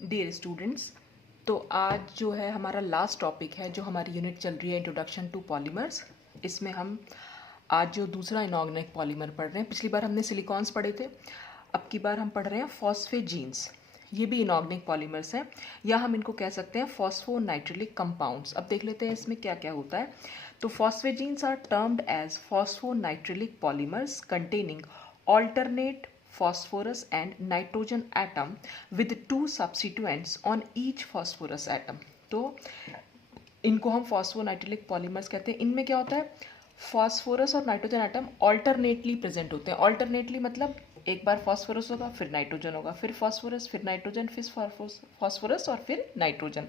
Dear students, तो आज जो है हमारा लास्ट टॉपिक है, जो हमारी यूनिट चल रही है इंट्रोडक्शन टू पॉलीमर्स। इसमें हम आज जो दूसरा इनऑर्गेनिक पॉलीमर पढ़ रहे हैं। पिछली बार हमने सिलिकॉन्स पढ़े थे, अब की बार हम पढ़ रहे हैं फॉस्फेजीन्स। ये भी इनऑर्गेनिक पॉलीमर्स हैं, या हम इनको कह सकते हैं फॉस्फोनाइट्रिलिक कंपाउंड्स। अब देख लेते हैं इसमें क्या क्या होता है। तो phosphazenes are termed as phosphonitrilic polymers containing alternate phosphorus and nitrogen atom with two substituents on each phosphorus atom। तो इनको हम फॉस्फोनाइट्रिलिक पॉलीमर्स कहते हैं। इनमें क्या होता है, फॉस्फोरस और नाइट्रोजन एटम ऑल्टरनेटली प्रेजेंट होते हैं। ऑल्टरनेटली मतलब एक बार फॉस्फोरस होगा, फिर नाइट्रोजन होगा, फिर फॉस्फोरस, फिर नाइट्रोजन, फिर फॉस्फोरस और फिर नाइट्रोजन।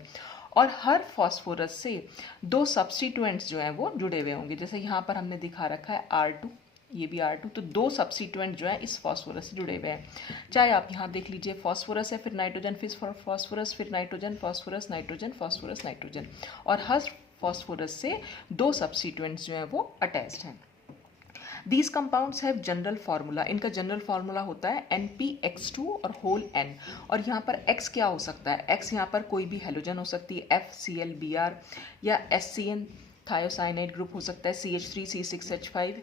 और हर फॉस्फोरस से दो सब्स्टिट्यूएंट्स जो हैं वो जुड़े हुए होंगे। जैसे यहाँ पर हमने दिखा रखा है R2, ये भी R2, तो दो सब्स्टिट्यूएंट जो है इस फॉस्फोरस से जुड़े हुए हैं। चाहे आप यहाँ देख लीजिए, फॉस्फोरस है, फिर नाइट्रोजन, फिर फॉस्फोरस, फिर nitrogen, phosphorus nitrogen, phosphorus nitrogen, और हर फॉस्फोरस से दो सब्स्टिट्यूएंट्स जो हैं वो अटैच्ड हैं। These compounds have general formula. इनका जनरल फार्मूला होता है NPX2 और होल N। और यहाँ पर X क्या हो सकता है, X यहाँ पर कोई भी हेलोजन हो सकती है, FClBr, या SCN थायोसाइनाइड ग्रुप हो सकता है, CH3C6H5,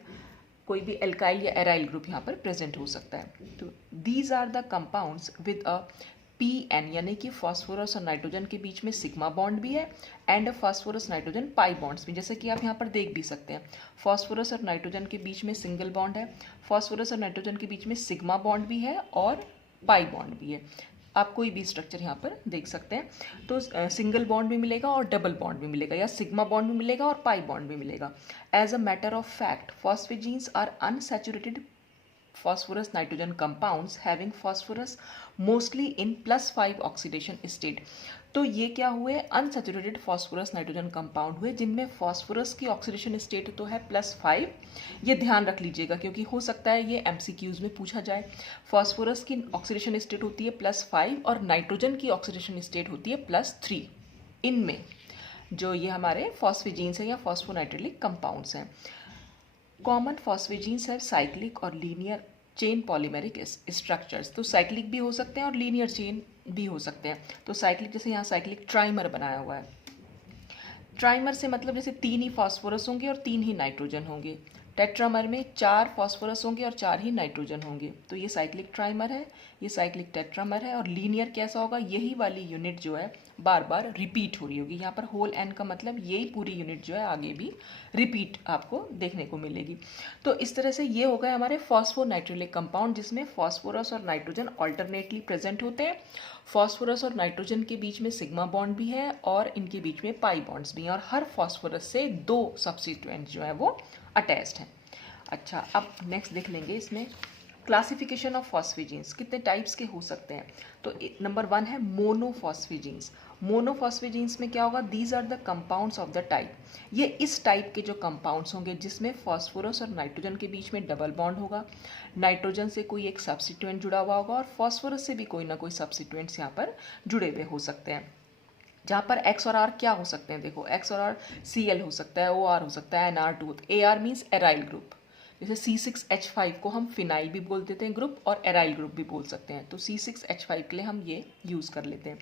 कोई भी एल्काइल या एराइल ग्रुप यहाँ पर प्रेजेंट हो सकता है। तो these are the compounds with a PN, यानी कि फॉस्फोरस और नाइट्रोजन के बीच में सिग्मा बॉन्ड भी है, and phosphorus nitrogen pi bonds भी। जैसे कि आप यहाँ पर देख भी सकते हैं, फॉस्फोरस और नाइट्रोजन के बीच में सिंगल बॉन्ड है, फॉस्फोरस और नाइट्रोजन के बीच में सिग्मा बॉन्ड भी है, और पाई बॉन्ड भी है। आप कोई भी स्ट्रक्चर यहाँ पर देख सकते हैं, तो सिंगल बॉन्ड भी मिलेगा और डबल बॉन्ड भी मिलेगा, या सिग्मा बॉन्ड भी मिलेगा और पाई बॉन्ड भी मिलेगा। As a matter of fact, phosphazenes are unsaturated phosphorus nitrogen compounds having phosphorus mostly in +5 oxidation state। तो ये क्या हुए, अनसैचुरेटेड फॉस्फोरस नाइट्रोजन कंपाउंड हुए जिनमें फॉस्फोरस की ऑक्सीडेशन स्टेट तो है +5। ये ध्यान रख लीजिएगा, क्योंकि हो सकता है ये MCQs में पूछा जाए। फॉस्फोरस की ऑक्सीडेशन स्टेट होती है +5 और नाइट्रोजन की ऑक्सीडेशन स्टेट होती है +3। इनमें जो ये हमारे फॉस्फेजीन्स हैं या फॉस्फोनाइट्रिलिक कंपाउंड्स हैं। कॉमन फॉस्फेजीन्स हैव साइक्लिक और लीनियर चेन पॉलीमेरिक स्ट्रक्चर्स। तो साइक्लिक भी हो सकते हैं और लीनियर चेन भी हो सकते हैं। तो साइक्लिक, जैसे यहाँ साइक्लिक ट्राइमर बनाया हुआ है। ट्राइमर से मतलब जैसे 3 ही फॉस्फोरस होंगे और 3 ही नाइट्रोजन होंगे। टेट्रामर में 4 फॉस्फोरस होंगे और 4 ही नाइट्रोजन होंगे। तो ये साइक्लिक ट्राइमर है, ये साइक्लिक टेट्रामर है। और लीनियर कैसा होगा, यही वाली यूनिट जो है बार बार रिपीट हो रही होगी। यहाँ पर होल N का मतलब यही पूरी यूनिट जो है आगे भी रिपीट आपको देखने को मिलेगी। तो इस तरह से ये हो गए हमारे फॉस्फोनाइट्रिलिक कंपाउंड, जिसमें फॉस्फोरस और नाइट्रोजन ऑल्टरनेटली प्रेजेंट होते हैं। फॉस्फोरस और नाइट्रोजन के बीच में सिग्मा बॉन्ड भी है और इनके बीच में पाई बॉन्ड्स भी हैं, और हर फॉस्फोरस से दो सब्स्टिट्यूएंट जो है वो अटैच्ड हैं। अच्छा, अब नेक्स्ट देख लेंगे इसमें क्लासिफिकेशन ऑफ फॉस्फेजीन्स कितने टाइप्स के हो सकते हैं। तो नंबर 1 है मोनोफॉस्फेजीन्स। मोनोफॉस्फेजीन्स में क्या होगा, these are the compounds of the type. ये इस टाइप के जो कंपाउंड्स होंगे जिसमें फॉस्फोरस और नाइट्रोजन के बीच में डबल बॉन्ड होगा, नाइट्रोजन से कोई एक सब्स्टिट्यूएंट जुड़ा हुआ होगा, और फॉस्फोरस से भी कोई ना कोई सब्स्टिट्यूएंट्स यहाँ पर जुड़े हुए हो सकते हैं। जहाँ पर X और R क्या हो सकते हैं, देखो X और R Cl हो सकता है, OR हो सकता है, NR2। AR means aryl group. जैसे C6H5 को हम फिनाइल भी बोल देते हैं ग्रुप, और एराइल ग्रुप भी बोल सकते हैं। तो C6H5 के लिए हम ये यूज़ कर लेते हैं।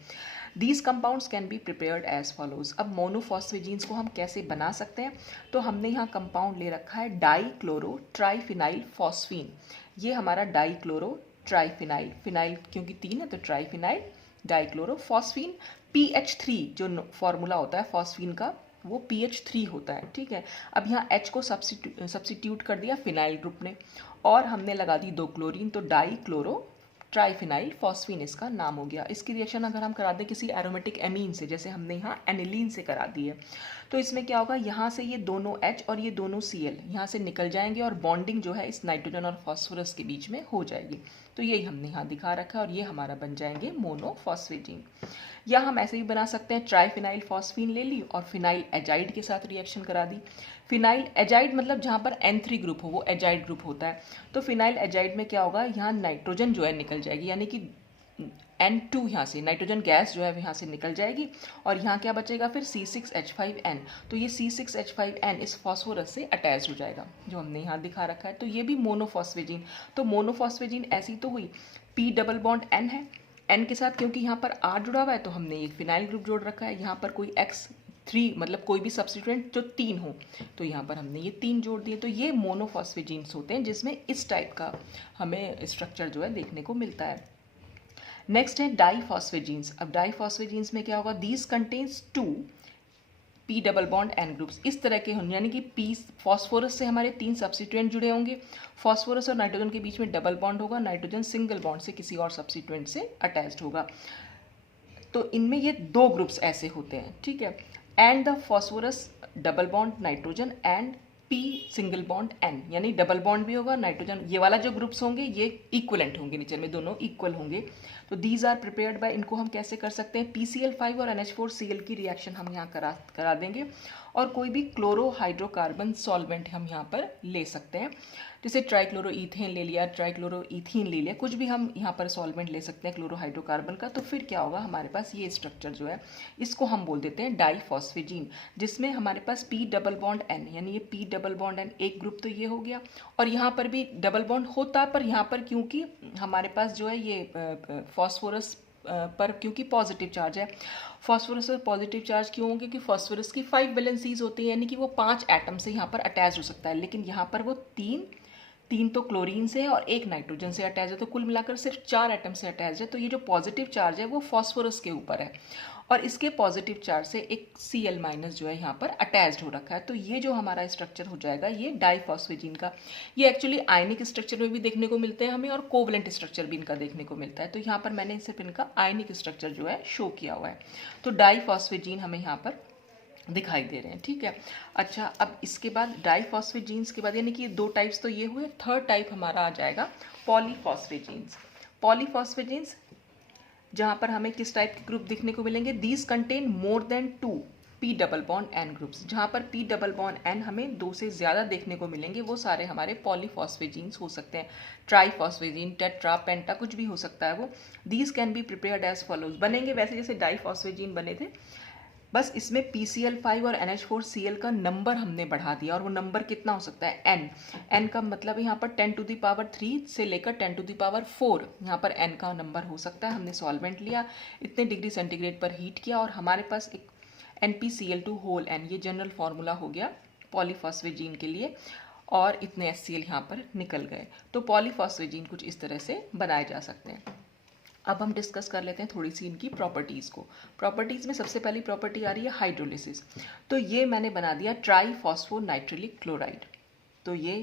These compounds can be prepared as follows. अब मोनोफॉस्फेजीन्स को हम कैसे बना सकते हैं, तो हमने यहाँ कंपाउंड ले रखा है डाईक्लोरो ट्राइफिनाइल फॉस्फीन। ये हमारा डाईक्लोरो ट्राइफिनाइल, फिनाइल क्योंकि 3 है तो ट्राइफिनाइल डाईक्लोरो फॉस्फीन। PH3 जो फॉर्मूला होता है फॉस्फीन का, वो PH3 होता है, ठीक है। अब यहाँ H को सब्स्टिट्यूट कर दिया फिनाइल ग्रुप ने, और हमने लगा दी 2 क्लोरीन, तो डाई क्लोरो ट्राइफिनाइल फॉस्फीन इसका नाम हो गया। इसकी रिएक्शन अगर हम करा दें किसी एरोमेटिक एमीन से, जैसे हमने यहाँ एनिलीन से करा दी है, तो इसमें क्या होगा, यहाँ से ये दोनों H और ये दोनों Cl यहाँ से निकल जाएंगे, और बॉन्डिंग जो है इस नाइट्रोजन और फॉस्फोरस के बीच में हो जाएगी। तो यही हमने यहाँ दिखा रखा है, और ये हमारा बन जाएंगे मोनोफॉस्फेजीन। या हम ऐसे भी बना सकते हैं, ट्राइफिनाइल फॉस्फीन ले ली और फिनाइल एजाइड के साथ रिएक्शन करा दी। फिनाइल एजाइड मतलब जहाँ पर N3 ग्रुप हो वो एजाइड ग्रुप होता है। तो फिनाइल एजाइड में क्या होगा, यहाँ नाइट्रोजन जो है निकल जाएगी, यानी कि N2 यहाँ से नाइट्रोजन गैस जो है यहाँ से निकल जाएगी, और यहाँ क्या बचेगा फिर C6H5N। तो ये C6H5N इस फॉस्फोरस से अटैच हो जाएगा, जो हमने यहाँ दिखा रखा है। तो ये भी मोनोफॉस्फेजीन। तो मोनोफॉस्फेजीन ऐसी तो हुई, P डबल बॉन्ड N है, N के साथ क्योंकि यहाँ पर R जुड़ा हुआ है तो हमने एक फिनाइल ग्रुप जोड़ रखा है। यहाँ पर कोई X3 मतलब कोई भी सब्स्टिट्यूएंट जो 3 हो तो यहाँ पर हमने ये 3 जोड़ दिए। तो ये मोनोफॉस्फेजीन्स होते हैं जिसमें इस टाइप का हमें स्ट्रक्चर जो है देखने को मिलता है। नेक्स्ट है डाईफॉस्फेजीन्स। अब डाईफॉस्फेजीन्स में क्या होगा, these contains 2 P double bond N groups. इस तरह के होंगे, यानी कि पी फॉस्फोरस से हमारे 3 सब्स्टिट्यूएंट जुड़े होंगे, फॉस्फोरस और नाइट्रोजन के बीच में डबल बॉन्ड होगा, नाइट्रोजन सिंगल बॉन्ड से किसी और सब्स्टिट्यूएंट से अटैच्ड होगा। तो इनमें ये 2 ग्रुप्स ऐसे होते हैं, ठीक है। And the phosphorus double bond nitrogen and P single bond N, यानी डबल बॉन्ड भी होगा नाइट्रोजन। ये वाला जो ग्रुप्स होंगे ये इक्वलेंट होंगे, नीचे में दोनों इक्वल होंगे। तो दीज आर प्रिपेयर्ड बाय, इनको हम कैसे कर सकते हैं, PCl5 और NH4Cl की रिएक्शन हम यहाँ करा देंगे और कोई भी क्लोरोहाइड्रोकार्बन सॉल्वेंट हम यहाँ पर ले सकते हैं, जैसे ट्राइक्लोरोईथेन ले लिया, ट्राइक्लोरोईथीन ले लिया, कुछ भी हम यहाँ पर सॉल्वेंट ले सकते हैं क्लोरोहाइड्रोकार्बन का। तो फिर क्या होगा, हमारे पास ये स्ट्रक्चर जो है इसको हम बोल देते हैं डाईफॉस्फेजीन, जिसमें हमारे पास पी डबल बॉन्ड एन, यानी ये पी डबल बॉन्ड एन एक ग्रुप तो ये हो गया, और यहाँ पर भी डबल बॉन्ड होता, पर यहाँ पर क्योंकि हमारे पास जो है ये फॉस्फोरस पर क्योंकि पॉजिटिव चार्ज है, फॉस्फोरस पर पॉजिटिव चार्ज क्यों होंगे कि फॉस्फोरस की 5 वैलेंसीज होती है, यानी कि वो 5 एटम से यहाँ पर अटैच हो सकता है, लेकिन यहाँ पर वो तीन तो क्लोरीन से है और एक नाइट्रोजन से अटैच है, तो कुल मिलाकर सिर्फ 4 एटम से अटैच है। तो ये जो पॉजिटिव चार्ज है वो फॉस्फोरस के ऊपर है और इसके पॉजिटिव चार्ज से एक Cl माइनस जो है यहाँ पर अटैच्ड हो रखा है। तो ये जो हमारा स्ट्रक्चर हो जाएगा ये डाईफॉस्फेजीन का। ये एक्चुअली आयनिक स्ट्रक्चर में भी देखने को मिलते हैं हमें और कोवलेंट स्ट्रक्चर भी इनका देखने को मिलता है। तो यहाँ पर मैंने सिर्फ इनका आयनिक स्ट्रक्चर जो है शो किया हुआ है। तो डाईफॉस्फेजीन हमें यहाँ पर दिखाई दे रहे हैं, ठीक है। अच्छा, अब इसके बाद डाईफॉस्फेजीन्स के बाद, यानी कि 2 टाइप्स तो ये हुए, थर्ड टाइप हमारा आ जाएगा पॉलीफॉस्फेजीन्स। पॉलीफॉस्फेजीन्स जहाँ पर हमें किस टाइप के ग्रुप दिखने को मिलेंगे, these contain more than 2 P double bond N groups. जहाँ पर पी डबल बॉन्ड एन हमें 2 से ज़्यादा देखने को मिलेंगे वो सारे हमारे पॉलीफॉस्फेजीन्स हो सकते हैं, ट्राईफॉस्फेजीन, टेट्रा, पेंटा, कुछ भी हो सकता है वो। These can be prepared as follows, बनेंगे वैसे जैसे डाईफॉस्फेजीन बने थे, बस इसमें PCl5 और NH4Cl का नंबर हमने बढ़ा दिया, और वो नंबर कितना हो सकता है, n का मतलब यहाँ पर 10 टू द पावर 3 से लेकर 10 टू द पावर 4 यहाँ पर n का नंबर हो सकता है। हमने सॉल्वेंट लिया, इतने डिग्री सेंटीग्रेड पर हीट किया और हमारे पास एक NpCl2 होल n, ये जनरल फार्मूला हो गया पॉलीफॉस्फेजीन के लिए, और इतने HCl यहाँ पर निकल गए। तो पॉलीफॉस्फेजीन कुछ इस तरह से बनाए जा सकते हैं। अब हम डिस्कस कर लेते हैं थोड़ी सी इनकी प्रॉपर्टीज़ को। प्रॉपर्टीज़ में सबसे पहली प्रॉपर्टी आ रही है हाइड्रोलिसिस। तो ये मैंने बना दिया ट्राईफॉस्फोनाइट्रिलिक क्लोराइड। तो ये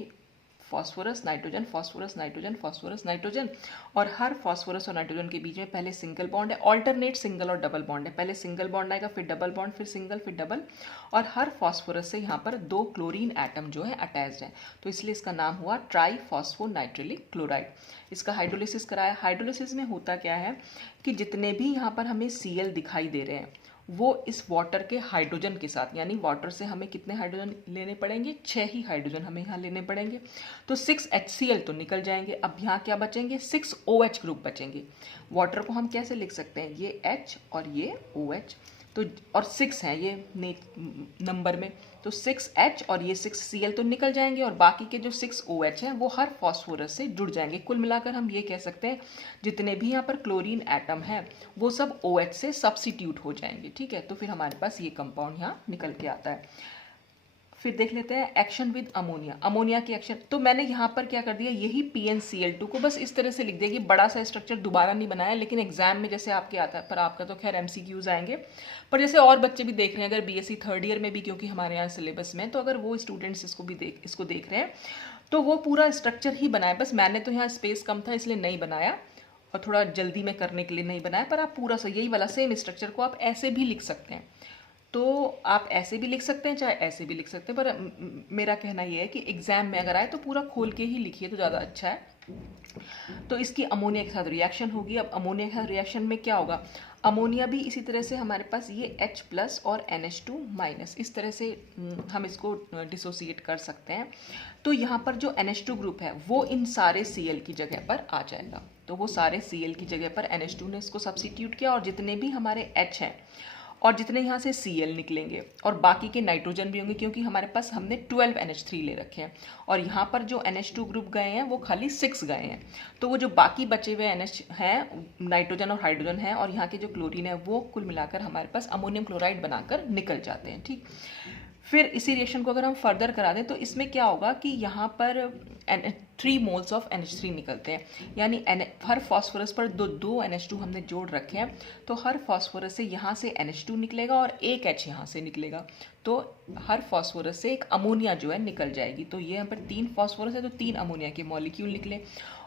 phosphorus nitrogen, phosphorus nitrogen, phosphorus nitrogen, और हर फॉस्फोरस और नाइट्रोजन के बीच में पहले सिंगल बॉन्ड है, ऑल्टरनेट सिंगल और डबल बॉन्ड है, पहले सिंगल बॉन्ड आएगा फिर डबल बॉन्ड फिर सिंगल फिर डबल, और हर फॉस्फोरस से यहाँ पर 2 क्लोरीन एटम जो है अटैच्ड है, तो इसलिए इसका नाम हुआ ट्राईफॉस्फोनाइट्रिलिक क्लोराइड। इसका हाइड्रोलिसिस कराया। हाइड्रोलिसिस में होता क्या है कि जितने भी यहाँ पर हमें Cl दिखाई दे रहे हैं वो इस वाटर के हाइड्रोजन के साथ, यानी वाटर से हमें कितने हाइड्रोजन लेने पड़ेंगे, 6 ही हाइड्रोजन हमें यहाँ लेने पड़ेंगे, तो 6 HCl तो निकल जाएंगे। अब यहाँ क्या बचेंगे, 6 OH ग्रुप बचेंगे। वाटर को हम कैसे लिख सकते हैं, ये H और ये OH, तो और 6 हैं ये नंबर में, तो 6H और ये 6Cl तो निकल जाएंगे और बाकी के जो 6OH हैं वो हर फॉस्फोरस से जुड़ जाएंगे। कुल मिलाकर हम ये कह सकते हैं जितने भी यहाँ पर क्लोरीन एटम है वो सब OH से सब्स्टिट्यूट हो जाएंगे, ठीक है। तो फिर हमारे पास ये कंपाउंड यहाँ निकल के आता है। फिर देख लेते हैं एक्शन विद अमोनिया। अमोनिया की एक्शन, तो मैंने यहाँ पर क्या कर दिया, यही PnCl2 को बस इस तरह से लिख दिया कि बड़ा सा स्ट्रक्चर दोबारा नहीं बनाया, लेकिन एग्जाम में जैसे आपके आता है, पर आपका तो खैर MCQs आएंगे, पर जैसे और बच्चे भी देख रहे हैं अगर BSc थर्ड ईयर में भी, क्योंकि हमारे यहाँ सिलेबस में, तो अगर वो स्टूडेंट्स इसको देख रहे हैं तो वो पूरा स्ट्रक्चर ही बनाए। बस मैंने तो यहाँ स्पेस कम था इसलिए नहीं बनाया और थोड़ा जल्दी में करने के लिए नहीं बनाया, पर आप पूरा सा यही वाला सेम स्ट्रक्चर को आप ऐसे भी लिख सकते हैं। तो आप ऐसे भी लिख सकते हैं चाहे ऐसे भी लिख सकते हैं, पर मेरा कहना यह है कि एग्जाम में अगर आए तो पूरा खोल के ही लिखिए तो ज़्यादा अच्छा है। तो इसकी अमोनिया के साथ रिएक्शन होगी। अब अमोनिया के साथ रिएक्शन में क्या होगा, अमोनिया भी इसी तरह से हमारे पास ये H+ और NH2- इस तरह से हम इसको डिसोसिएट कर सकते हैं। तो यहाँ पर जो NH2 ग्रुप है वो इन सारे Cl की जगह पर आ जाएगा, तो वो सारे Cl की जगह पर NH2 ने इसको सब्स्टिट्यूट किया, और जितने भी हमारे H हैं और जितने यहाँ से Cl निकलेंगे और बाकी के नाइट्रोजन भी होंगे, क्योंकि हमारे पास हमने 12 NH3 ले रखे हैं और यहाँ पर जो NH2 ग्रुप गए हैं वो खाली 6 गए हैं। तो वो जो बाकी बचे हुए NH हैं, नाइट्रोजन और हाइड्रोजन है, और यहाँ के जो क्लोरीन है वो कुल मिलाकर हमारे पास अमोनियम क्लोराइड बनाकर निकल जाते हैं। ठीक, फिर इसी रिएक्शन को अगर हम फर्दर करा दें तो इसमें क्या होगा कि यहाँ पर 3 मोल्स ऑफ NH3 निकलते हैं, यानी हर फॉस्फोरस पर दो NH2 हमने जोड़ रखे हैं, तो हर फॉस्फोरस से यहाँ से NH2 निकलेगा और एक H यहाँ से निकलेगा, तो हर फॉस्फोरस से एक अमोनिया जो है निकल जाएगी। तो ये यहाँ पर 3 फॉस्फोरस है तो 3 अमोनिया के मॉलिक्यूल निकले,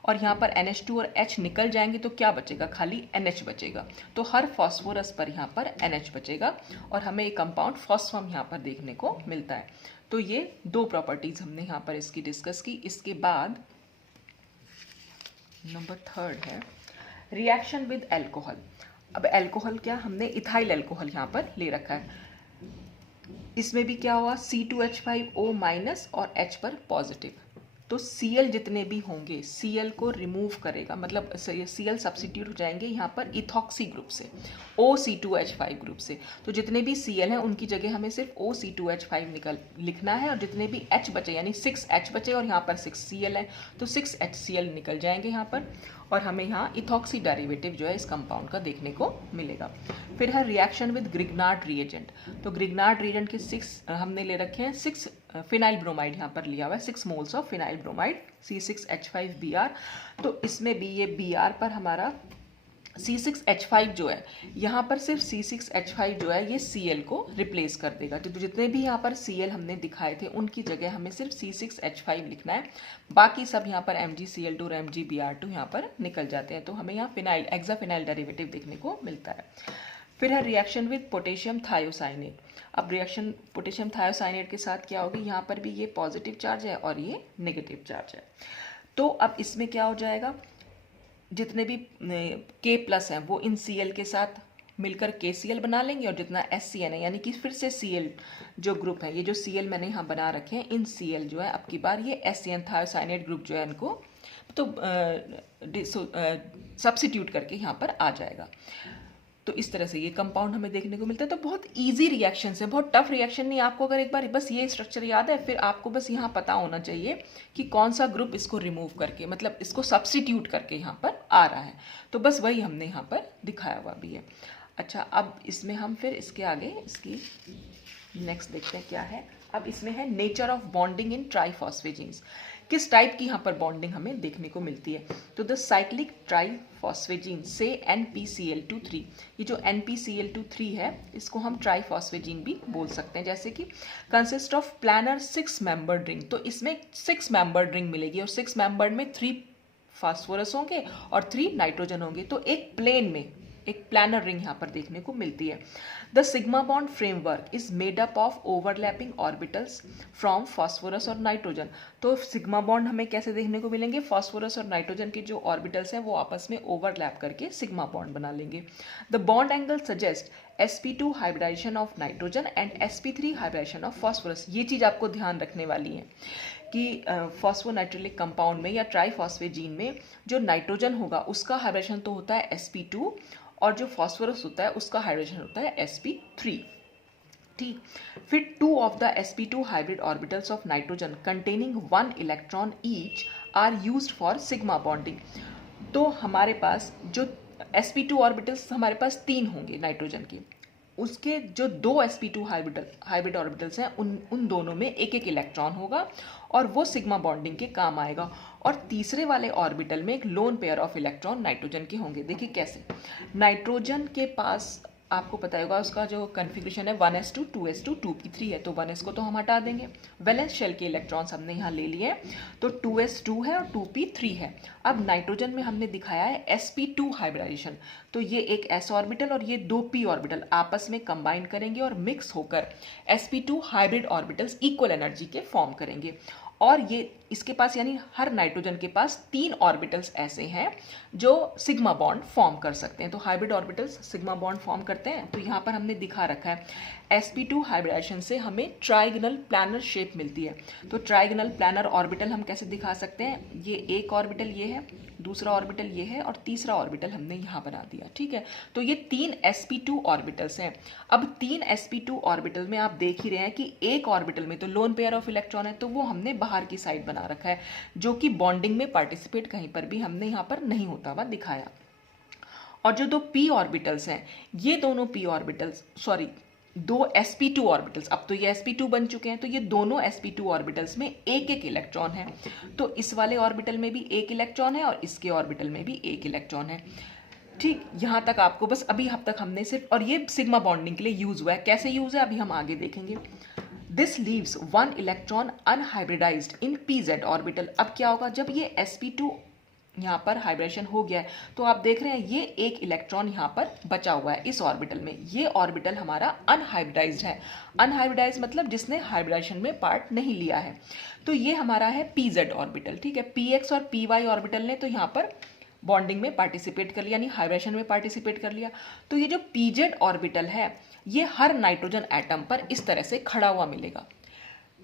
और यहाँ पर NH2 और H निकल जाएंगे तो क्या बचेगा, खाली NH बचेगा। तो हर फॉस्फोरस पर यहाँ पर NH बचेगा और हमें एक कंपाउंड फॉस्फम यहाँ पर देखने को मिलता है। तो ये 2 प्रॉपर्टीज हमने यहाँ पर इसकी डिस्कस की। इसके बाद नंबर 3 है रिएक्शन विद एल्कोहल। अब एल्कोहल क्या, हमने इथाइल एल्कोहल यहाँ पर ले रखा है। इसमें भी क्या हुआ, C2H5O- और H पर पॉजिटिव, तो Cl जितने भी होंगे Cl को रिमूव करेगा, मतलब Cl सब्सिट्यूट हो जाएंगे यहाँ पर इथॉक्सी ग्रुप से, OC2H5 ग्रुप से। तो जितने भी Cl हैं उनकी जगह हमें सिर्फ OC2H5 लिखना है, और जितने भी H बचे यानी 6H बचे और यहाँ पर 6Cl है तो 6HCl निकल जाएंगे यहाँ पर, और हमें यहाँ इथॉक्सी डेरिवेटिव जो है इस कंपाउंड का देखने को मिलेगा। फिर है रिएक्शन विद ग्रिग्नार्ड रिएजेंट। तो ग्रिग्नार्ड रिएजेंट के 6 हमने ले रखे हैं, 6 फिनाइल ब्रोमाइड यहाँ पर लिया हुआ है, 6 moles of phenyl bromide C6H5Br। तो इसमें भी ये Br पर हमारा C6H5 जो है यहाँ पर सिर्फ C6H5 जो है ये Cl को रिप्लेस कर देगा। तो जितने भी यहाँ पर Cl हमने दिखाए थे उनकी जगह हमें सिर्फ C6H5 लिखना है, बाकी सब यहाँ पर MgCl2 और MgBr2 यहाँ पर निकल जाते हैं। तो हमें यहाँ फिनाइल एक्साफिनाइल डेरिवेटिव देखने को मिलता है। फिर है रिएक्शन विद पोटेशियम थायोसाइनेट। अब रिएक्शन पोटेशियम थायोसाइनेट के साथ क्या होगी, यहाँ पर भी ये पॉजिटिव चार्ज है और ये नेगेटिव चार्ज है। तो अब इसमें क्या हो जाएगा, जितने भी K+ हैं वो इन Cl के साथ मिलकर KCl बना लेंगे, और जितना SCN है यानी कि फिर से Cl जो ग्रुप है, ये जो Cl मैंने यहाँ बना रखे हैं, इन Cl जो है अब की बार ये SCN थायोसाइनेट ग्रुप जो है इनको तो सब्सिट्यूट करके यहाँ पर आ जाएगा। तो इस तरह से ये कंपाउंड हमें देखने को मिलता है। तो बहुत इजी रिएक्शन है, बहुत टफ रिएक्शन नहीं। आपको अगर एक बार बस ये स्ट्रक्चर याद है, फिर आपको बस यहाँ पता होना चाहिए कि कौन सा ग्रुप इसको रिमूव करके, मतलब इसको सब्स्टिट्यूट करके यहाँ पर आ रहा है। तो बस वही हमने यहाँ पर दिखाया हुआ भी है। अच्छा, अब इसमें हम फिर इसके आगे इसकी नेक्स्ट देखते हैं क्या है। अब इसमें है नेचर ऑफ बॉन्डिंग इन ट्राइफॉस्फेजीन्स। किस टाइप की यहाँ पर बॉन्डिंग हमें देखने को मिलती है। तो द साइक्लिक ट्राइफॉस्फेजीन से NPCl23, ये जो NPCl23 है इसको हम ट्राइफॉस्फेजीन भी बोल सकते हैं। जैसे कि consist of planar 6 membered ring, तो इसमें 6 मेंबर्ड रिंग मिलेगी और 6 मेंबर्ड में 3 फास्फोरस होंगे और 3 नाइट्रोजन होंगे। तो एक प्लेन में एक प्लानर रिंग यहाँ पर देखने को मिलती है। The sigma bond framework is made up of overlapping orbitals from phosphorus और नाइट्रोजन। तो सिग्मा बॉन्ड हमें कैसे देखने को मिलेंगे, फास्फोरस और नाइट्रोजन के जो ऑर्बिटल्स हैं वो आपस में ओवरलैप करके सिग्मा बॉन्ड बना लेंगे। The bond angle suggest sp2 hybridization of nitrogen and sp3 hybridization of phosphorus. ये चीज़ आपको ध्यान रखने वाली है कि फॉस्फोनाइट्रिलिक कंपाउंड में या ट्राइफॉस्फेजीन में जो नाइट्रोजन होगा उसका हाइब्रिडेशन तो होता है sp2, और जो फास्फोरस होता है उसका हाइड्रोजन होता है sp3। ठीक, फिर 2 of the sp2 hybrid orbitals of nitrogen containing 1 electron each are used for sigma bonding. तो हमारे पास जो sp2 ऑर्बिटल्स हमारे पास 3 होंगे नाइट्रोजन के, उसके जो 2 sp2 हाइब्रिड ऑर्बिटल्स हैं उन दोनों में एक एक इलेक्ट्रॉन होगा और वो सिग्मा बॉन्डिंग के काम आएगा। और तीसरे वाले ऑर्बिटल में एक lone pair of electron nitrogen के होंगे। देखिए कैसे, नाइट्रोजन के पास आपको पता होगा उसका जो कन्फिग्रेशन है 1s2 2s2 2p3 है, तो 1s को तो हम हटा देंगे। वैलेंस शेल के इलेक्ट्रॉन्स हमने यहाँ ले लिए हैं, तो 2s2 है और 2p3 है। अब नाइट्रोजन में हमने दिखाया है sp2 हाइब्रिडाइजेशन, तो ये एक s ऑर्बिटल और ये 2p ऑर्बिटल आपस में कंबाइन करेंगे और मिक्स होकर sp2 hybrid orbitals equal energy के फॉर्म करेंगे। और ये इसके पास यानी हर नाइट्रोजन के पास 3 ऑर्बिटल्स ऐसे हैं जो सिग्मा बॉन्ड फॉर्म कर सकते हैं। तो hybrid orbitals sigma bond form करते हैं। तो यहाँ पर हमने दिखा रखा है sp2 हाइब्रिडाइजेशन से हमें ट्राइगोनल प्लानर शेप मिलती है। तो ट्राइगोनल प्लानर ऑर्बिटल हम कैसे दिखा सकते हैं, ये एक ऑर्बिटल ये है, दूसरा ऑर्बिटल ये है और तीसरा ऑर्बिटल हमने यहाँ बना दिया। ठीक है, तो ये 3 sp2 ऑर्बिटल्स हैं। अब 3 sp2 ऑर्बिटल में आप देख ही रहे हैं कि एक ऑर्बिटल में तो लोन पेयर ऑफ इलेक्ट्रॉन है, तो वो हमने बाहर की साइड बना रखा है, जो कि बॉन्डिंग में पार्टिसिपेट कहीं पर भी हमने यहाँ पर नहीं होता हुआ दिखाया। और जो दो p ऑर्बिटल्स हैं, ये दोनों p ऑर्बिटल्स दो sp2 ऑर्बिटल्स, अब तो ये sp2 बन चुके हैं, तो ये दोनों sp2 ऑर्बिटल्स में एक एक इलेक्ट्रॉन है। तो इस वाले ऑर्बिटल में भी एक इलेक्ट्रॉन है और इसके ऑर्बिटल में भी एक इलेक्ट्रॉन है। ठीक, यहाँ तक आपको बस अभी अब तक हमने सिर्फ, और ये सिग्मा बॉन्डिंग के लिए यूज हुआ है। कैसे यूज है अभी हम आगे देखेंगे। This leaves 1 electron unhybridised in pz orbital. अब क्या होगा, जब ये sp2 यहाँ पर हाइब्रिडेशन हो गया है, तो आप देख रहे हैं ये एक इलेक्ट्रॉन यहाँ पर बचा हुआ है इस ऑर्बिटल में। ये ऑर्बिटल हमारा अनहाइब्रिडाइज्ड है। अनहाइब्रिडाइज्ड मतलब जिसने हाइब्रिडेशन में पार्ट नहीं लिया है। तो ये हमारा है pz ऑर्बिटल। ठीक है, px और py ऑर्बिटल ने तो यहाँ पर बॉन्डिंग में पार्टिसिपेट कर लिया, यानी हाइब्रिडेशन में पार्टिसिपेट कर लिया। तो ये जो pz ऑर्बिटल है, ये हर नाइट्रोजन एटम पर इस तरह से खड़ा हुआ मिलेगा।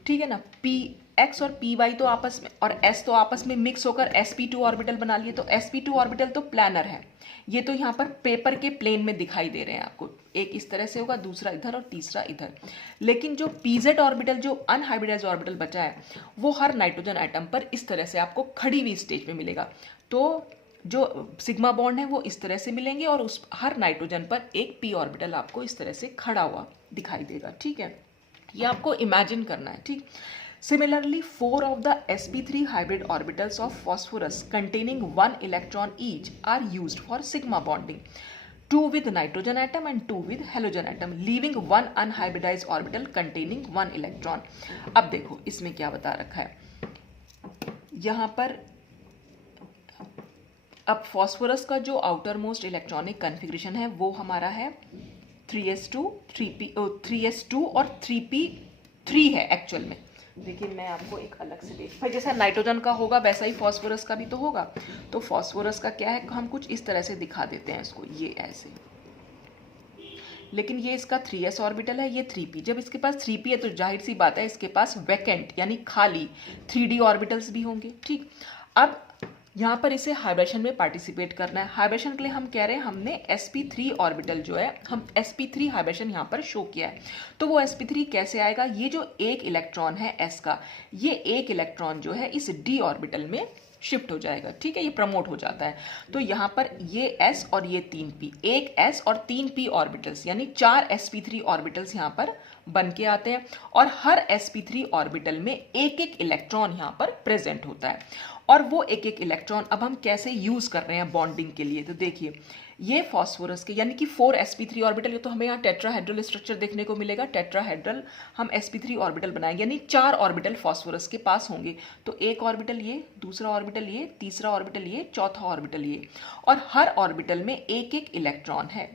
ठीक है ना, px और py तो आपस में और s तो आपस में मिक्स होकर sp2 ऑर्बिटल बना लिए। तो sp2 ऑर्बिटल तो प्लानर है, ये तो यहाँ पर पेपर के प्लेन में दिखाई दे रहे हैं आपको। एक इस तरह से होगा, दूसरा इधर और तीसरा इधर। लेकिन जो pz ऑर्बिटल, जो अनहाइब्रिडाइज्ड ऑर्बिटल बचा है, वो हर नाइट्रोजन एटम पर इस तरह से आपको खड़ी हुई स्टेज में मिलेगा। तो जो सिग्मा बॉन्ड है वो इस तरह से मिलेंगे और उस हर नाइट्रोजन पर एक p ऑर्बिटल आपको इस तरह से खड़ा हुआ दिखाई देगा। ठीक है, ये आपको इमेजिन करना है। ठीक, similarly 4 of the sp3 hybrid orbitals of phosphorus containing 1 electron each are used for sigma bonding, 2 with nitrogen atom and 2 with halogen atom, leaving 1 unhybridized orbital containing 1 electron। अब देखो इसमें क्या बता रखा है यहाँ पर। अब फॉस्फोरस का जो आउटर मोस्ट इलेक्ट्रॉनिक कन्फिग्रेशन है वो हमारा है 3s2 3s2 और 3p3 है एक्चुअल में। देखिए मैं आपको एक अलग से देख, भाई जैसा नाइट्रोजन का होगा वैसा ही फॉस्फोरस का भी तो होगा। तो फॉस्फोरस का क्या है, हम कुछ इस तरह से दिखा देते हैं इसको, ये ऐसे। लेकिन ये इसका 3s ऑर्बिटल है, ये 3p। जब इसके पास 3p है तो जाहिर सी बात है इसके पास वैकेंट यानी खाली 3d ऑर्बिटल्स भी होंगे। ठीक, अब यहाँ पर इसे हाइब्रिडेशन में पार्टिसिपेट करना है। हाइब्रिडेशन के लिए हम कह रहे हैं हमने sp3 ऑर्बिटल जो है, हम sp3 हाइब्रिडेशन यहाँ पर शो किया है। तो वो sp3 कैसे आएगा, ये जो एक इलेक्ट्रॉन है s का, ये एक इलेक्ट्रॉन जो है इस d ऑर्बिटल में शिफ्ट हो जाएगा। ठीक है, ये प्रमोट हो जाता है। तो यहाँ पर ये s और ये 3p, एक s और 3p ऑर्बिटल्स यानी 4 sp3 ऑर्बिटल्स यहाँ पर बन के आते हैं और हर sp3 ऑर्बिटल में एक एक इलेक्ट्रॉन यहाँ पर प्रेजेंट होता है। और वो एक एक इलेक्ट्रॉन अब हम कैसे यूज कर रहे हैं बॉन्डिंग के लिए, तो देखिए ये फॉस्फोरस के यानी कि 4 sp3 ऑर्बिटल, तो हमें यहाँ टेट्राहेड्रल स्ट्रक्चर देखने को मिलेगा। टेट्राहेड्रल हम sp3 ऑर्बिटल बनाएंगे यानी 4 ऑर्बिटल फॉस्फोरस के पास होंगे। तो एक ऑर्बिटल ये, दूसरा ऑर्बिटल ये, तीसरा ऑर्बिटल ये, चौथा ऑर्बिटल ये, और हर ऑर्बिटल में एक एक इलेक्ट्रॉन है।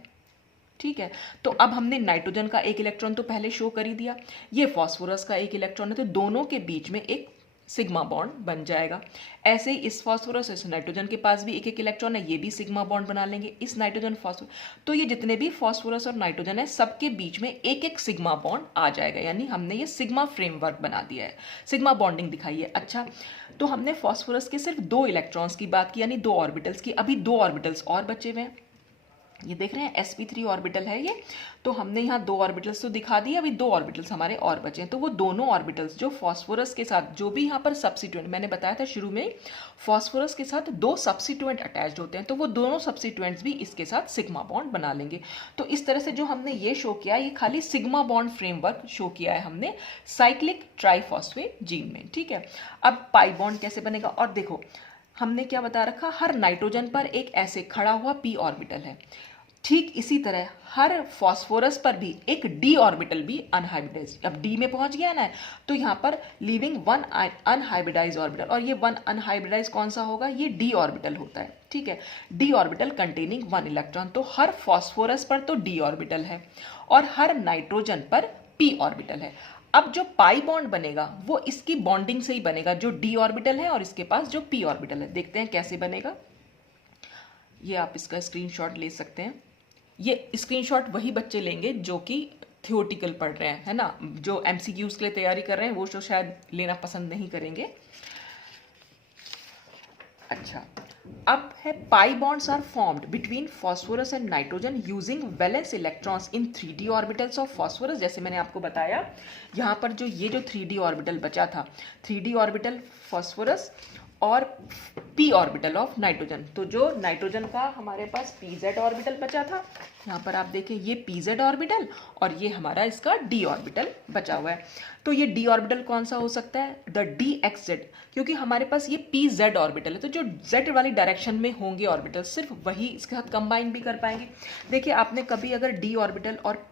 ठीक है, तो अब हमने नाइट्रोजन का एक इलेक्ट्रॉन तो पहले शो कर ही दिया, ये फॉस्फोरस का एक इलेक्ट्रॉन है, तो दोनों के बीच में एक सिग्मा बॉन्ड बन जाएगा। ऐसे ही इस फॉस्फोरस, इस नाइट्रोजन के पास भी एक एक इलेक्ट्रॉन है, ये भी सिग्मा बॉन्ड बना लेंगे। इस नाइट्रोजन फॉस्फोरस, तो ये जितने भी फॉस्फोरस और नाइट्रोजन है सबके बीच में एक एक सिग्मा बॉन्ड आ जाएगा, यानी हमने ये सिग्मा फ्रेमवर्क बना दिया है, सिग्मा बॉन्डिंग दिखाई है। अच्छा, तो हमने फॉस्फोरस के सिर्फ 2 इलेक्ट्रॉन्स की बात की यानी 2 ऑर्बिटल्स की, अभी 2 ऑर्बिटल्स और बचे हुए हैं। ये देख रहे हैं sp3 ऑर्बिटल है ये, तो हमने यहाँ 2 ऑर्बिटल्स तो दिखा दिए, अभी 2 ऑर्बिटल्स हमारे और बचे हैं। तो वो दोनों ऑर्बिटल्स जो फॉस्फोरस के साथ, जो भी यहाँ पर सब्स्टिट्यूएंट, मैंने बताया था शुरू में, फॉस्फोरस के साथ 2 सब्स्टिट्यूएंट अटैच्ड होते हैं, तो वो दोनों सब्स्टिट्यूएंट्स भी इसके साथ सिग्मा बॉन्ड बना लेंगे। तो इस तरह से जो हमने ये शो किया, ये खाली सिग्मा बॉन्ड फ्रेमवर्क शो किया है हमने साइक्लिक ट्राइफॉस्फेट जीन में। ठीक है, अब पाई बॉन्ड कैसे बनेगा, और देखो हमने क्या बता रखा, हर नाइट्रोजन पर एक ऐसे खड़ा हुआ p ऑर्बिटल है। ठीक इसी तरह हर फॉस्फोरस पर भी एक d ऑर्बिटल भी अनहाइब्रिडाइज्ड, अब d में पहुंच गया ना, तो यहाँ पर लीविंग 1 अनहाइब्रिडाइज्ड ऑर्बिटल, और ये 1 अनहाइब्रिडाइज्ड कौन सा होगा, ये d ऑर्बिटल होता है। ठीक है, d ऑर्बिटल कंटेनिंग 1 इलेक्ट्रॉन, तो हर फॉस्फोरस पर तो d ऑर्बिटल है और हर नाइट्रोजन पर p ऑर्बिटल है। अब जो पाई बॉन्ड बनेगा वो इसकी बॉन्डिंग से ही बनेगा, जो डी ऑर्बिटल है और इसके पास जो पी ऑर्बिटल है। देखते हैं कैसे बनेगा। ये आप इसका स्क्रीनशॉट ले सकते हैं। ये स्क्रीनशॉट वही बच्चे लेंगे जो कि थियोटिकल पढ़ रहे हैं, है ना। जो एमसीक्यूज के लिए तैयारी कर रहे हैं वो तो शायद लेना पसंद नहीं करेंगे। अच्छा, अब है pi bonds are formed between phosphorus and nitrogen using valence electrons in 3d orbitals of phosphorus. जैसे मैंने आपको बताया यहाँ पर जो ये जो 3d ऑर्बिटल बचा था, 3d ऑर्बिटल फॉस्फोरस और p ऑर्बिटल ऑफ नाइट्रोजन। तो जो नाइट्रोजन का हमारे पास pz ऑर्बिटल बचा था, यहाँ पर आप देखें ये pz ऑर्बिटल और ये हमारा इसका d ऑर्बिटल बचा हुआ है। तो ये d ऑर्बिटल कौन सा हो सकता है? द dxz, क्योंकि हमारे पास ये pz ऑर्बिटल है, तो जो z वाली डायरेक्शन में होंगे ऑर्बिटल सिर्फ वही इसके साथ कंबाइन भी कर पाएंगे। देखिए आपने कभी अगर d ऑर्बिटल और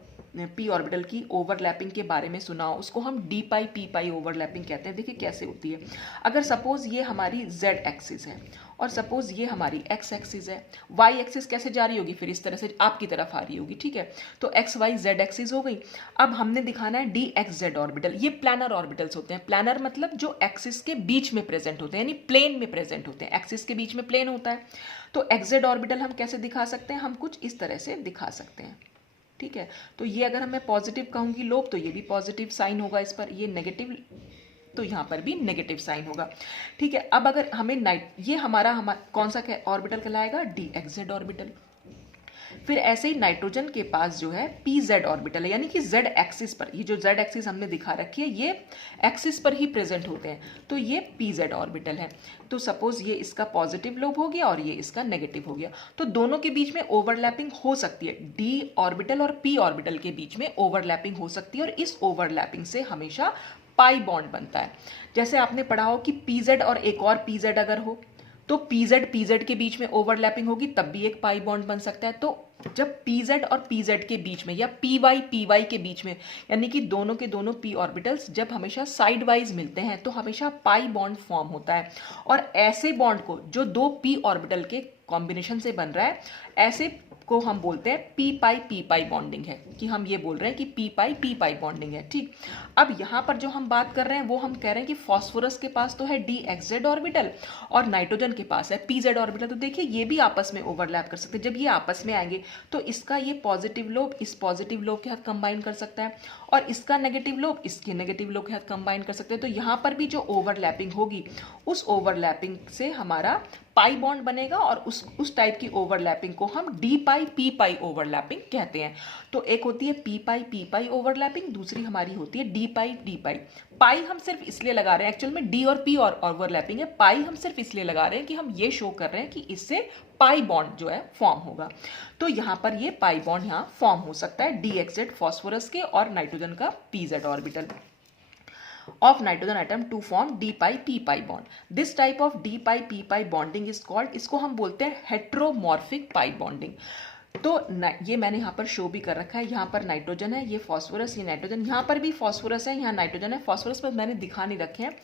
p ऑर्बिटल की ओवरलैपिंग के बारे में सुना हो, उसको हम d पाई p पाई ओवरलैपिंग कहते हैं। देखिए कैसे होती है। अगर सपोज ये हमारी z एक्सिस है और सपोज ये हमारी x एक्सिस है, y एक्सिस कैसे जा रही होगी? फिर इस तरह से आपकी तरफ आ रही होगी, ठीक है। तो x y z एक्सिस हो गई। अब हमने दिखाना है dxz ऑर्बिटल। ये प्लानर ऑर्बिटल्स होते हैं। प्लानर मतलब जो एक्सिस के बीच में प्रेजेंट होते हैं, यानी प्लेन में प्रेजेंट होते हैं। एक्सिस के बीच में प्लेन होता है। तो xz ऑर्बिटल हम कैसे दिखा सकते हैं? हम कुछ इस तरह से दिखा सकते हैं, ठीक है। तो ये अगर मैं पॉजिटिव कहूँगी लोब, तो ये भी पॉजिटिव साइन होगा इस पर। ये नेगेटिव, तो यहाँ पर भी नेगेटिव साइन होगा, ठीक है। अब अगर हमें ये हमारा कौन सा ऑर्बिटल कहलाएगा? dxz orbital. फिर ऐसे ही नाइट्रोजन के पास जो है pz ऑर्बिटल है, यानी कि z एक्सिस पर। ये जो z एक्सिस हमने दिखा रखी है ये एक्सिस पर ही प्रेजेंट होते हैं, तो ये pz ऑर्बिटल है। तो सपोज ये इसका पॉजिटिव लोब हो गया और ये इसका नेगेटिव हो गया, तो दोनों के बीच में ओवरलैपिंग हो सकती है। d ऑर्बिटल और p ऑर्बिटल के बीच में ओवरलैपिंग हो सकती है और इस ओवरलैपिंग से हमेशा पाई बॉन्ड बनता है। जैसे आपने पढ़ा हो कि pz और एक और pz अगर हो तो pz के बीच में ओवरलैपिंग होगी, तब भी एक पाई बॉन्ड बन सकता है। तो जब pz और pz के बीच में या py के बीच में, यानी कि दोनों के दोनों p ऑर्बिटल्स जब हमेशा साइड वाइज मिलते हैं तो हमेशा पाई बॉन्ड फॉर्म होता है। और ऐसे बॉन्ड को जो दो p ऑर्बिटल के कॉम्बिनेशन से बन रहा है, ऐसे को हम बोलते हैं p पाई बॉन्डिंग है, कि हम ये बोल रहे हैं कि p पाई बॉन्डिंग है, ठीक। अब यहाँ पर जो हम बात कर रहे हैं वो हम कह रहे हैं कि फॉस्फोरस के पास तो है dxz ऑर्बिटल और नाइट्रोजन के पास है pz ऑर्बिटल। तो देखिए ये भी आपस में ओवरलैप कर सकते हैं। जब ये आपस में आएंगे तो इसका ये पॉजिटिव लोब इस पॉजिटिव लोब के साथ कंबाइन कर सकता है और इसका नेगेटिव लोब इसके नेगेटिव लोब के साथ कंबाइन कर सकते हैं। तो यहाँ पर भी जो ओवरलैपिंग होगी, उस ओवरलैपिंग से हमारा पाई बॉन्ड बनेगा और उस टाइप की ओवरलैपिंग को हम डी पाई पी पाई ओवरलैपिंग कहते हैं। तो एक होती है पी पाई ओवरलैपिंग, दूसरी हमारी होती है डी पाई। पाई हम सिर्फ इसलिए लगा रहे हैं, एक्चुअल में डी और पी और ओवरलैपिंग है। पाई हम सिर्फ इसलिए लगा रहे हैं कि हम ये शो कर रहे हैं कि इससे पाई बॉन्ड जो है फॉर्म होगा। तो यहाँ पर ये पाई बॉन्ड यहाँ फॉर्म हो सकता है डीएक्सजेड फॉस्फोरस के और नाइट्रोजन का PZ orbital of nitrogen atom to form d pi p pi bond. This type of d pi p pi bonding is called, इसको हम बोलते हैं heteromorphic pi bonding। तो ये मैंने यहाँ पर शो भी कर रखा है। यहाँ पर नाइट्रोजन है, ये फॉस्फोरस, ये नाइट्रोजन, यहाँ पर भी फॉस्फोरस है, यहाँ नाइट्रोजन है। फॉस्फोरस पर मैंने दिखा नहीं रखे हैं।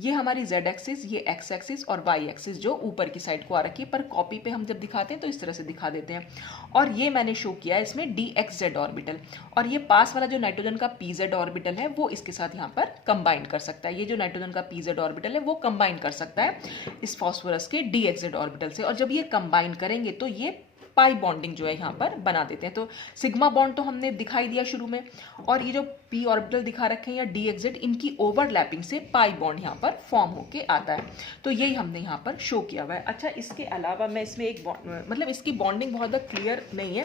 ये हमारी z एक्सिस, ये x एक्सिस और y एक्सिस जो ऊपर की साइड को आ रखी है, पर कॉपी पे हम जब दिखाते हैं तो इस तरह से दिखा देते हैं। और ये मैंने शो किया है इसमें dxz ऑर्बिटल, और ये पास वाला जो नाइट्रोजन का pz ऑर्बिटल है वो इसके साथ यहाँ पर कंबाइन कर सकता है। ये जो नाइट्रोजन का pz ऑर्बिटल है वो कंबाइन कर सकता है इस फॉस्फोरस के dxz ऑर्बिटल से, और जब ये कंबाइन करेंगे तो ये पाई बॉन्डिंग जो है यहाँ पर बना देते हैं। तो सिग्मा बॉन्ड तो हमने दिखाई दिया शुरू में, और ये जो p ऑर्बिटल दिखा रखे हैं या dxz, इनकी ओवरलैपिंग से पाई बॉन्ड यहाँ पर फॉर्म होके आता है। तो यही हमने यहाँ पर शो किया हुआ है। अच्छा, इसके अलावा मैं इसमें एक मतलब इसकी बॉन्डिंग बहुत क्लियर नहीं है।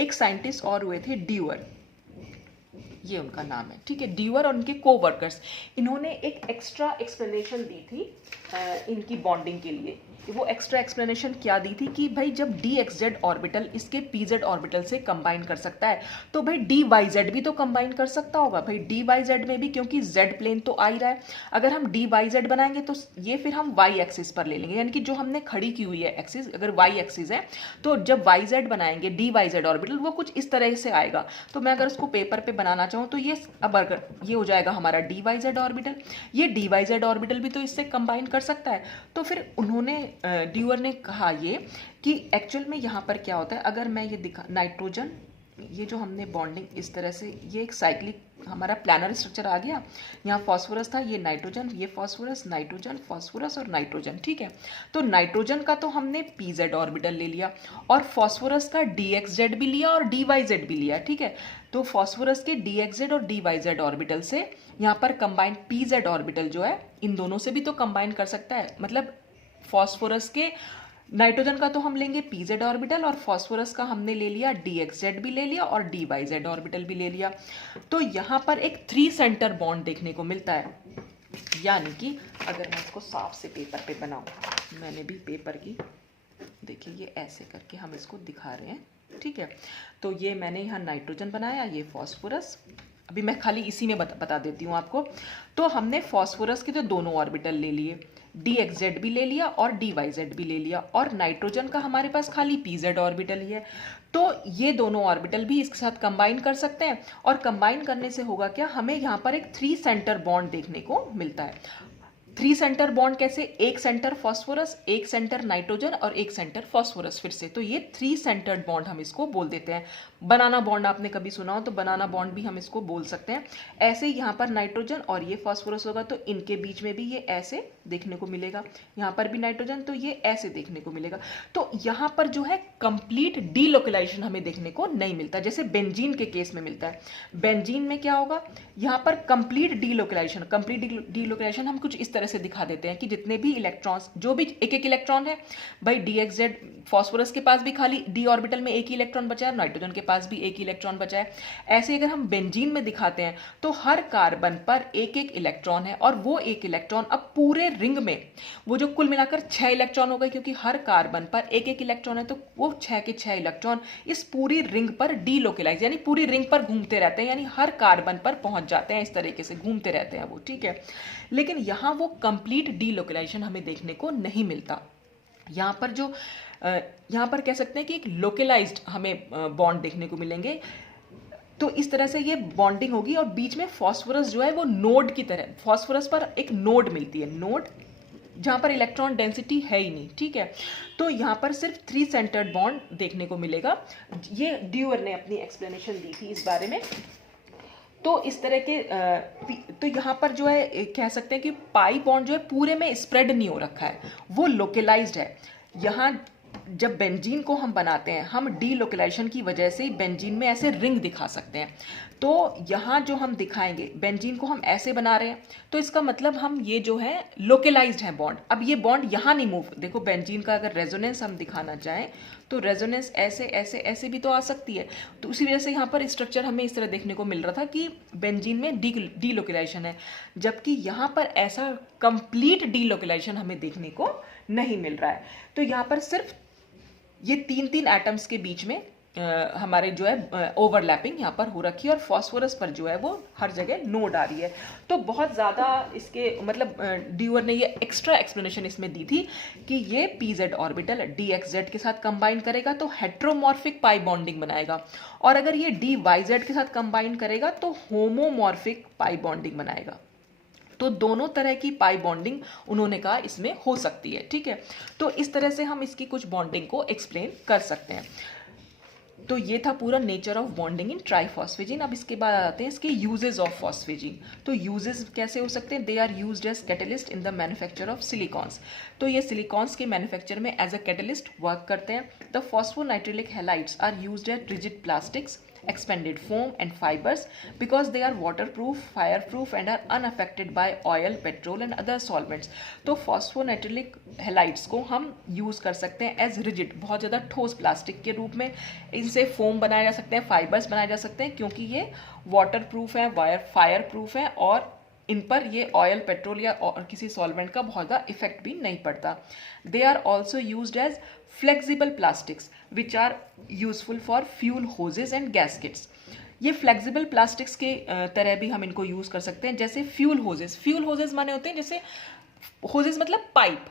एक साइंटिस्ट और हुए थे, ड्यूअर, ये उनका नाम है, ठीक है, ड्यूअर और उनके कोवर्कर्स, इन्होंने एक एक्स्ट्रा एक्सप्लेनेशन दी थी इनकी बॉन्डिंग के लिए। वो एक्स्ट्रा एक्सप्लेनेशन क्या दी थी कि भाई जब dxz ऑर्बिटल इसके pz ऑर्बिटल से कंबाइन कर सकता है तो भाई dyz भी तो कंबाइन कर सकता होगा भाई dyz में भी, क्योंकि z प्लेन तो आ ही रहा है। अगर हम dyz बनाएंगे तो ये फिर हम y एक्सिस पर ले लेंगे, यानी कि जो हमने खड़ी की हुई है एक्सिस, अगर y एक्सिस है तो जब yz बनाएंगे dyz ऑर्बिटल वो कुछ इस तरह से आएगा। तो मैं अगर उसको पेपर पे बनाना चाहूँ तो ये अब अगर ये हो जाएगा हमारा dyz ऑर्बिटल, ये dyz ऑर्बिटल भी तो इससे कंबाइन कर सकता है। तो फिर उन्होंने ड्यूअर ने कहा ये कि एक्चुअल में यहाँ पर क्या होता है, अगर मैं ये दिखा नाइट्रोजन ये जो हमने बॉन्डिंग इस तरह से, ये एक साइक्लिक हमारा प्लानर स्ट्रक्चर आ गया। यहाँ फॉस्फोरस था, ये नाइट्रोजन, ये फॉस्फोरस, नाइट्रोजन, फॉस्फोरस और नाइट्रोजन, ठीक है। तो नाइट्रोजन का तो हमने pz ऑर्बिटल ले लिया और फॉस्फोरस का dxz भी लिया और dyz भी लिया, ठीक है। तो फॉस्फोरस के dxz और dyz ऑर्बिटल से यहाँ पर कंबाइन pz ऑर्बिटल जो है, इन दोनों से भी तो कंबाइन कर सकता है। मतलब फॉस्फोरस के, नाइट्रोजन का तो हम लेंगे pz ऑर्बिटल और फॉस्फोरस का हमने ले लिया dxz भी ले लिया और dyz ऑर्बिटल भी ले लिया। तो यहाँ पर एक 3 सेंटर बॉन्ड देखने को मिलता है। यानी कि अगर मैं इसको साफ से पेपर पे बनाऊं, मैंने भी पेपर की, देखिए ये ऐसे करके हम इसको दिखा रहे हैं, ठीक है। तो ये मैंने यहाँ नाइट्रोजन बनाया, ये फॉस्फोरस, अभी मैं खाली इसी में बता देती हूँ आपको। तो हमने फॉस्फोरस के तो दोनों ऑर्बिटल ले लिए, dxz भी ले लिया और dyz भी ले लिया, और नाइट्रोजन का हमारे पास खाली pz ऑर्बिटल ही है। तो ये दोनों ऑर्बिटल भी इसके साथ कंबाइन कर सकते हैं, और कंबाइन करने से होगा क्या, हमें यहाँ पर एक 3 सेंटर बॉन्ड देखने को मिलता है। 3 सेंटर बॉन्ड कैसे, एक सेंटर फॉस्फोरस, एक सेंटर नाइट्रोजन और एक सेंटर फॉस्फोरस, फिर से। तो ये 3 सेंटर्ड बॉन्ड हम इसको बोल देते हैं। बनाना बॉन्ड आपने कभी सुना हो तो बनाना बॉन्ड भी हम इसको बोल सकते हैं। ऐसे यहाँ पर नाइट्रोजन और ये फॉस्फोरस होगा तो इनके बीच में भी ये ऐसे देखने को मिलेगा, यहाँ पर भी नाइट्रोजन, तो ये ऐसे देखने को मिलेगा। तो यहाँ पर जो है कंप्लीट डीलोकलाइजेशन हमें देखने को नहीं मिलता, जैसे बेंजीन के केस में मिलता है। बेंजीन में क्या होगा, यहाँ पर कंप्लीट डीलोकलाइजेशन, डीलोकलाइजेशन हम कुछ इस तरह से दिखा देते हैं कि जितने भी इलेक्ट्रॉन्स, जो भी एक एक इलेक्ट्रॉन है भाई, dxz, फॉस्फोरस के पास भी खाली d ऑर्बिटल में एक ही इलेक्ट्रॉन बचा है, नाइट्रोजन के पास भी एक ही इलेक्ट्रॉन बचा है। ऐसे अगर हम बेंजीन में दिखाते हैं तो हर कार्बन पर एक एक इलेक्ट्रॉन है, और वो एक इलेक्ट्रॉन अब पूरे रिंग में, वो जो कुल मिलाकर 6 इलेक्ट्रॉन हो गए, क्योंकि हर कार्बन पर एक एक इलेक्ट्रॉन है, तो वो 6 के 6 इलेक्ट्रॉन इस पूरी रिंग पर डीलोकलाइज, यानी पूरी रिंग पर घूमते रहते हैं, यानी हर कार्बन पर पहुंच जाते हैं, इस तरीके से घूमते रहते हैं वो, ठीक है। लेकिन यहाँ वो कंप्लीट डीलोकलाइजेशन हमें देखने को नहीं मिलता। यहाँ पर जो यहाँ पर कह सकते हैं कि एक लोकलाइज्ड हमें बॉन्ड देखने को मिलेंगे। तो इस तरह से ये बॉन्डिंग होगी, और बीच में फॉस्फोरस जो है वो नोड की तरह, फॉस्फोरस पर एक नोड मिलती है, नोड जहाँ पर इलेक्ट्रॉन डेंसिटी है ही नहीं, ठीक है। तो यहाँ पर सिर्फ 3 सेंटर्ड बॉन्ड देखने को मिलेगा। ये ड्यूअर ने अपनी एक्सप्लेनेशन दी थी इस बारे में। तो इस तरह के तो यहाँ पर जो है कह सकते हैं कि पाई बॉन्ड जो है पूरे में स्प्रेड नहीं हो रखा है, वो लोकलाइज्ड है। यहाँ जब बेंजीन को हम बनाते हैं, हम डीलोकलाइजेशन की वजह से बेंजीन में ऐसे रिंग दिखा सकते हैं। तो यहाँ जो हम दिखाएंगे, बेंजीन को हम ऐसे बना रहे हैं, तो इसका मतलब हम ये जो है लोकलाइज्ड है बॉन्ड। अब ये बॉन्ड यहाँ नहीं मूव, देखो बेंजीन का अगर रेजोनेंस हम दिखाना चाहें तो रेजोनेंस ऐसे ऐसे ऐसे भी तो आ सकती है। तो उसी वजह से यहाँ पर स्ट्रक्चर हमें इस तरह देखने को मिल रहा था कि बेंजीन में डीलोकलाइजेशन है, जबकि यहाँ पर ऐसा कंप्लीट डीलोकलाइजेशन हमें देखने को नहीं मिल रहा है। तो यहाँ पर सिर्फ ये 3 एटम्स के बीच में हमारे जो है ओवरलैपिंग यहाँ पर हो रखी है, और फॉस्फोरस पर जो है वो हर जगह नोड आ रही है। तो बहुत ज़्यादा इसके मतलब ड्यूअर ने ये एक्स्ट्रा एक्सप्लेनेशन इसमें दी थी कि ये pz ऑर्बिटल dxz के साथ कंबाइन करेगा तो हेट्रोमॉर्फिक पाई बॉन्डिंग बनाएगा, और अगर ये dyz के साथ कंबाइन करेगा तो होमोमॉर्फिक पाई बॉन्डिंग बनाएगा। तो दोनों तरह की पाई बॉन्डिंग उन्होंने कहा इसमें हो सकती है, ठीक है। तो इस तरह से हम इसकी कुछ बॉन्डिंग को एक्सप्लेन कर सकते हैं। तो ये था पूरा नेचर ऑफ बॉन्डिंग इन ट्राइफॉस्फेजिन। अब इसके बाद आते हैं इसके यूजेस ऑफ फॉस्फेजिन। तो यूजेस कैसे हो सकते हैं, they are used as catalyst in the manufacture of silicones. तो ये सिलिकॉन्स के मैन्युफैक्चर में एज अ कैटलिस्ट वर्क करते हैं। The phosphonitrilic halides are used as rigid plastics, expanded foam and fibers because they are waterproof, fireproof and are unaffected by oil, petrol and other solvents। तो फॉस्फोनाइट्रिलिक halides को हम use कर सकते हैं as rigid, बहुत ज़्यादा ठोस प्लास्टिक के रूप में। इनसे फोम बनाए जा सकते हैं, फाइबर्स बनाए जा सकते हैं, क्योंकि ये वाटरप्रूफ है, फायर प्रूफ है, और इन पर ये ऑयल, पेट्रोल या और किसी सॉल्वेंट का बहुत ज़्यादा इफेक्ट भी नहीं पड़ता। They are also used as flexible plastics which are useful for fuel hoses and gaskets. ये फ्लेक्सिबल प्लास्टिक्स के तरह भी हम इनको यूज़ कर सकते हैं, जैसे फ्यूल होजेस। फ्यूल होजेस माने होते हैं, जैसे होजेस मतलब पाइप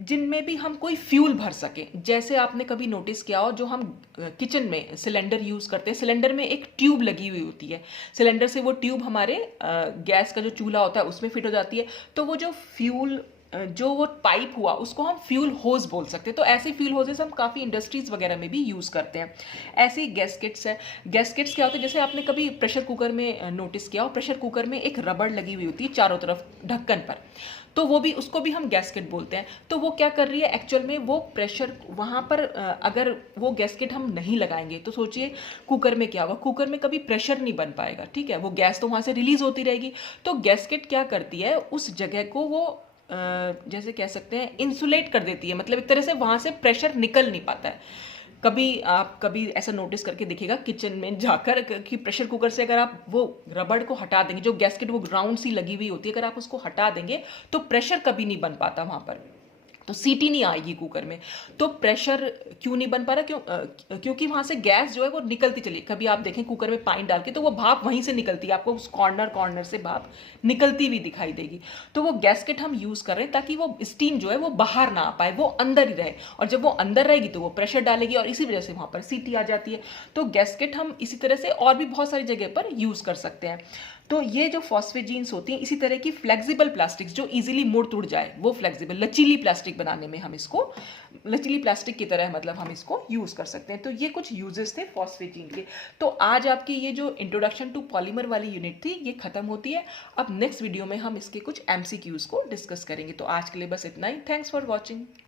जिनमें भी हम कोई फ्यूल भर सके। जैसे आपने कभी नोटिस किया हो, जो हम किचन में सिलेंडर यूज़ करते हैं, सिलेंडर में एक ट्यूब लगी हुई होती है, सिलेंडर से वो ट्यूब हमारे गैस का जो चूल्हा होता है उसमें फिट हो जाती है। तो वो जो फ्यूल जो वो पाइप हुआ उसको हम फ्यूल होज बोल सकते हैं। तो ऐसे फ्यूल होजेस हम काफ़ी इंडस्ट्रीज वगैरह में भी यूज़ करते हैं। ऐसे ही गैस्केट्स है। गैस्केट्स क्या होते हैं, जैसे आपने कभी प्रेशर कुकर में नोटिस किया हो, प्रेशर कुकर में एक रबड़ लगी हुई होती है चारों तरफ ढक्कन पर, तो वो भी, उसको भी हम गैस्केट बोलते हैं। तो वो क्या कर रही है एक्चुअल में, वो प्रेशर वहाँ पर अगर वो गैस्केट हम नहीं लगाएंगे तो सोचिए कुकर में क्या होगा, कुकर में कभी प्रेशर नहीं बन पाएगा, ठीक है, वो गैस तो वहाँ से रिलीज होती रहेगी। तो गैस्केट क्या करती है, उस जगह को वो जैसे कह सकते हैं इंसुलेट कर देती है, मतलब एक तरह से वहाँ से प्रेशर निकल नहीं पाता है। कभी ऐसा नोटिस करके देखिएगा किचन में जाकर कि प्रेशर कुकर से अगर आप वो रबड़ को हटा देंगे, जो गैस्केट वो राउंड सी लगी हुई होती है, अगर आप उसको हटा देंगे तो प्रेशर कभी नहीं बन पाता वहाँ पर, तो सीटी नहीं आएगी कुकर में। तो प्रेशर क्यों नहीं बन पा रहा, क्योंकि वहां से गैस जो है वो निकलती चली। कभी आप देखें कुकर में पानी डाल के तो वो भाप वहीं से निकलती है, आपको उस कॉर्नर से भाप निकलती हुई दिखाई देगी। तो वो गैस्केट हम यूज कर रहे हैं ताकि वो स्टीम जो है वो बाहर ना आ पाए, वो अंदर ही रहे, और जब वो अंदर रहेगी तो वो प्रेशर डालेगी और इसी वजह से वहां पर सीटी आ जाती है। तो गैस्केट हम इसी तरह से और भी बहुत सारी जगह पर यूज कर सकते हैं। तो ये जो फॉस्फेजीन्स होती हैं, इसी तरह की फ्लेक्सिबल प्लास्टिक्स जो इजीली मुड़ तुड़ जाए, वो फ्लेक्सिबल लचीली प्लास्टिक बनाने में हम इसको, लचीली प्लास्टिक की तरह मतलब हम इसको यूज कर सकते हैं। तो ये कुछ यूजेस थे फॉस्फेजीन के। तो आज आपकी ये जो इंट्रोडक्शन टू पॉलीमर वाली यूनिट थी ये खत्म होती है। अब नेक्स्ट वीडियो में हम इसके कुछ एमसीक्यूज को डिस्कस करेंगे। तो आज के लिए बस इतना ही। Thanks for watching.